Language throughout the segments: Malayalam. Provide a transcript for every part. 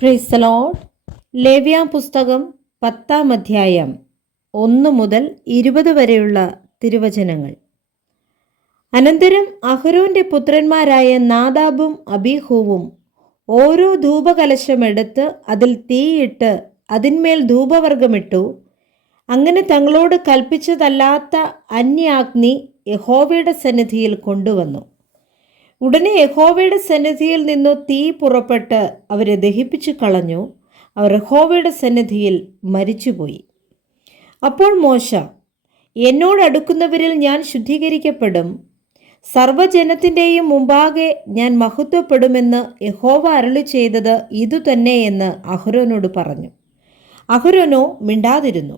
Praise the Lord. ലേവ്യ പുസ്തകം 10-ാം അധ്യായം 1 മുതൽ 20 വരെയുള്ള തിരുവചനങ്ങൾ. അനന്തരം അഹരോന്റെ പുത്രന്മാരായ നാദാബും അബീഹൂവും ഓരോ ധൂപകലശമെടുത്ത് അതിൽ തീയിട്ട് അതിന്മേൽ ധൂപവർഗമിട്ടു. അങ്ങനെ തങ്ങളോട് കൽപ്പിച്ചതല്ലാത്ത അന്യാഗ്നി യഹോവയുടെ സന്നിധിയിൽ കൊണ്ടുവന്നു. ഉടനെ യഹോവയുടെ സന്നിധിയിൽ നിന്നു തീ പുറപ്പെട്ട് അവരെ ദഹിപ്പിച്ചു കളഞ്ഞു. അവർ യഹോവയുടെ സന്നിധിയിൽ മരിച്ചുപോയി. അപ്പോൾ മോശ, എന്നോടടുക്കുന്നവരിൽ ഞാൻ ശുദ്ധീകരിക്കപ്പെടും, സർവ്വജനത്തിൻ്റെയും മുമ്പാകെ ഞാൻ മഹത്വപ്പെടുമെന്ന് യഹോവ അരുളി ചെയ്തത് ഇതുതന്നെ എന്ന് അഹരോനോട് പറഞ്ഞു. അഹരോനോ മിണ്ടാതിരുന്നു.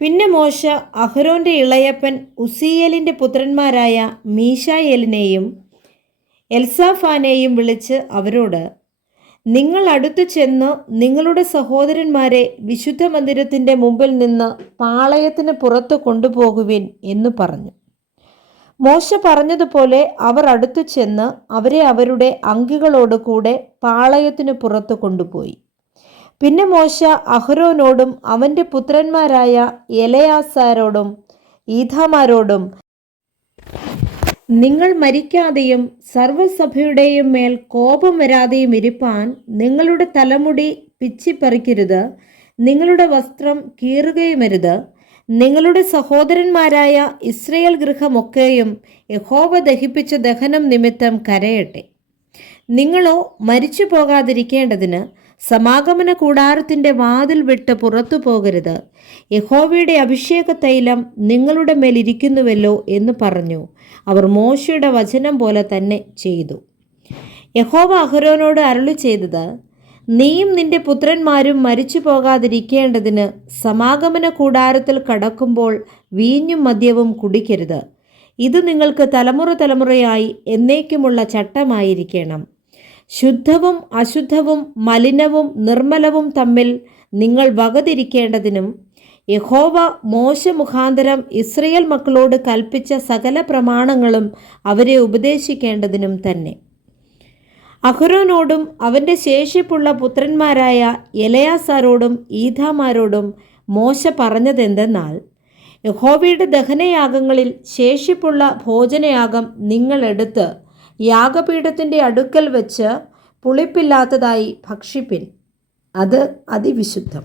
പിന്നെ മോശ അഹരോന്റെ ഇളയപ്പൻ ഉസീയേലിൻ്റെ പുത്രന്മാരായ മീശായേലിനെയും എൽസാഫാനെയും വിളിച്ച് അവരോട്, നിങ്ങൾ അടുത്തു ചെന്ന് നിങ്ങളുടെ സഹോദരന്മാരെ വിശുദ്ധ മന്ദിരത്തിൻ്റെ മുമ്പിൽ നിന്ന് പാളയത്തിന് പുറത്തു കൊണ്ടുപോകുവിൻ എന്നു പറഞ്ഞു. മോശ പറഞ്ഞതുപോലെ അവർ അടുത്തു ചെന്ന് അവരെ അവരുടെ അങ്കികളോട് കൂടെ പാളയത്തിന് പുറത്തു കൊണ്ടുപോയി. പിന്നെ മോശ അഹരോനോടും അവൻ്റെ പുത്രന്മാരായ എലെയാസാരോടും ഈഥാമാരോടും, നിങ്ങൾ മരിക്കാതെയും സർവ്വസഭയുടെയും മേൽ കോപം വരാതെയും ഇരിപ്പാൻ നിങ്ങളുടെ തലമുടി പിച്ചിപ്പറിക്കരുത്, നിങ്ങളുടെ വസ്ത്രം കീറുകയുമരുത്. നിങ്ങളുടെ സഹോദരന്മാരായ ഇസ്രയേൽ ഗൃഹമൊക്കെയും യഹോവ ദഹിപ്പിച്ച ദഹനം നിമിത്തം കരയട്ടെ. നിങ്ങളോ മരിച്ചു പോകാതിരിക്കേണ്ടതിന് സമാഗമന കൂടാരത്തിൻ്റെ വാതിൽ വിട്ട് പുറത്തു പോകരുത്. യഹോവയുടെ അഭിഷേക തൈലം നിങ്ങളുടെ മേലിരിക്കുന്നുവല്ലോ എന്ന് പറഞ്ഞു. അവർ മോശയുടെ വചനം പോലെ തന്നെ ചെയ്തു. യഹോവ അഹരോനോട് അരുളി ചെയ്തത്, നീയും നിന്റെ പുത്രന്മാരും മരിച്ചു പോകാതിരിക്കേണ്ടതിന് സമാഗമന കൂടാരത്തിൽ കടക്കുമ്പോൾ വീഞ്ഞും മദ്യവും കുടിക്കരുത്. ഇത് നിങ്ങൾക്ക് തലമുറ തലമുറയായി എന്നേക്കുമുള്ള ചട്ടമായിരിക്കണം. ശുദ്ധവും അശുദ്ധവും മലിനവും നിർമ്മലവും തമ്മിൽ നിങ്ങൾ വകതിരിക്കേണ്ടതിനും യഹോവ മോശ മുഖാന്തരം ഇസ്രയേൽ മക്കളോട് കൽപ്പിച്ച സകല പ്രമാണങ്ങളും അവരെ ഉപദേശിക്കേണ്ടതിനും തന്നെ. അഹരോനോടും അവൻ്റെ ശേഷിപ്പുള്ള പുത്രന്മാരായ എലെയാസാരോടും ഈഥാമാരോടും മോശ പറഞ്ഞതെന്തെന്നാൽ, യഹോവയുടെ ദഹനയാഗങ്ങളിൽ ശേഷിപ്പുള്ള ഭോജനയാഗം നിങ്ങളെടുത്ത് യാഗപീഠത്തിൻ്റെ അടുക്കൽ വെച്ച് പുളിപ്പില്ലാത്തതായി ഭക്ഷിപ്പിൻ, അത് അതിവിശുദ്ധം.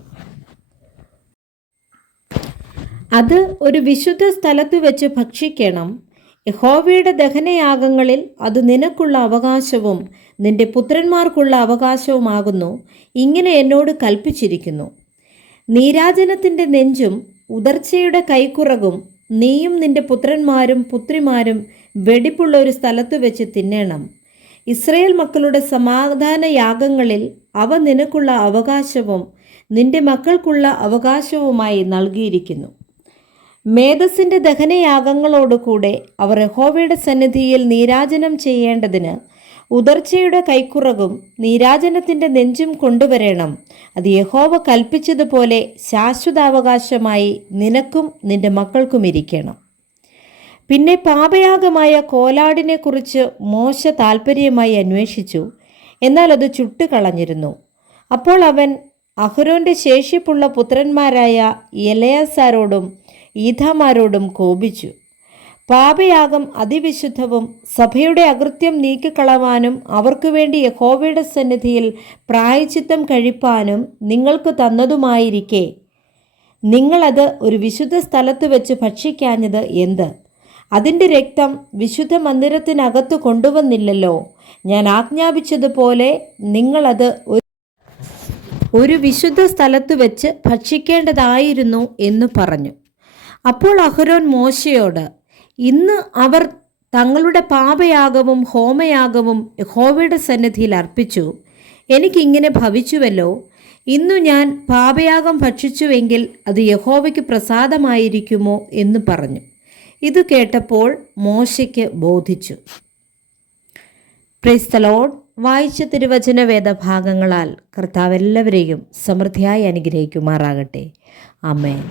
അത് ഒരു വിശുദ്ധ സ്ഥലത്ത് വെച്ച് ഭക്ഷിക്കണം. യഹോവയുടെ ദഹനയാഗങ്ങളിൽ അത് നിനക്കുള്ള അവകാശവും നിന്റെ പുത്രന്മാർക്കുള്ള അവകാശവുമാകുന്നു. ഇങ്ങനെ എന്നോട് കൽപ്പിച്ചിരിക്കുന്നു. നീരാജനത്തിൻ്റെ നെഞ്ചും ഉദർച്ചയുടെ കൈക്കുറകും നീയും നിന്റെ പുത്രന്മാരും പുത്രിമാരും വെടിപ്പുള്ള ഒരു സ്ഥലത്ത് വെച്ച് തിന്നണം. ഇസ്രയേൽ മക്കളുടെ സമാധാന യാഗങ്ങളിൽ അവ നിനക്കുള്ള അവകാശവും നിന്റെ മക്കൾക്കുള്ള അവകാശവുമായി നൽകിയിരിക്കുന്നു. മേധസ്സിൻ്റെ ദഹനയാഗങ്ങളോടുകൂടെ അവർ യഹോവയുടെ സന്നിധിയിൽ നീരാജനം ചെയ്യേണ്ടതിന് ഉദർച്ചയുടെ കൈക്കുറകും നീരാജനത്തിൻ്റെ നെഞ്ചും കൊണ്ടുവരണം. അത് യഹോവ കൽപ്പിച്ചതുപോലെ ശാശ്വതാവകാശമായി നിനക്കും നിന്റെ മക്കൾക്കും ഇരിക്കണം. പിന്നെ പാപയാഗമായ കോലാടിനെക്കുറിച്ച് മോശ താൽപ്പര്യമായി അന്വേഷിച്ചു, എന്നാൽ അത് ചുട്ടുകളഞ്ഞിരുന്നു. അപ്പോൾ അവൻ അഹരോന്റെ ശേഷിപ്പുള്ള പുത്രന്മാരായ എലെയാസാരോടും ഈഥാമാരോടും കോപിച്ചു. പാപയാഗം അതിവിശുദ്ധവും സഭയുടെ അകൃത്യം നീക്കിക്കളവാനും അവർക്കു വേണ്ടി യഹോവയുടെ സന്നിധിയിൽ പ്രായശ്ചിത്തം കഴിപ്പാനും നിങ്ങൾക്ക് തന്നതുമായിരിക്കെ നിങ്ങളത് ഒരു വിശുദ്ധ സ്ഥലത്ത് വെച്ച് ഭക്ഷിക്കാഞ്ഞത് എന്ത്? അതിൻ്റെ രക്തം വിശുദ്ധ മന്ദിരത്തിനകത്ത് കൊണ്ടുവന്നില്ലല്ലോ. ഞാൻ ആജ്ഞാപിച്ചതുപോലെ നിങ്ങളത് ഒരു വിശുദ്ധ സ്ഥലത്ത് വെച്ച് ഭക്ഷിക്കേണ്ടതായിരുന്നു എന്ന് പറഞ്ഞു. അപ്പോൾ അഹരോൻ മോശയോട്, ഇന്ന് അവർ തങ്ങളുടെ പാപയാഗവും ഹോമയാഗവും യഹോവയുടെ സന്നിധിയിൽ അർപ്പിച്ചു. എനിക്കിങ്ങനെ ഭവിച്ചുവല്ലോ. ഇന്നു ഞാൻ പാപയാഗം ഭക്ഷിച്ചുവെങ്കിൽ അത് യഹോവയ്ക്ക് പ്രസാദമായിരിക്കുമോ എന്ന് പറഞ്ഞു. ഇത് കേട്ടപ്പോൾ മോശയ്ക്ക് ബോധിച്ചു. Praise the Lord. വായിച്ച തിരുവചന വേദഭാഗങ്ങളാൽ കർത്താവ് എല്ലാവരെയും സമൃദ്ധിയായി അനുഗ്രഹിക്കുമാറാകട്ടെ. ആമേൻ.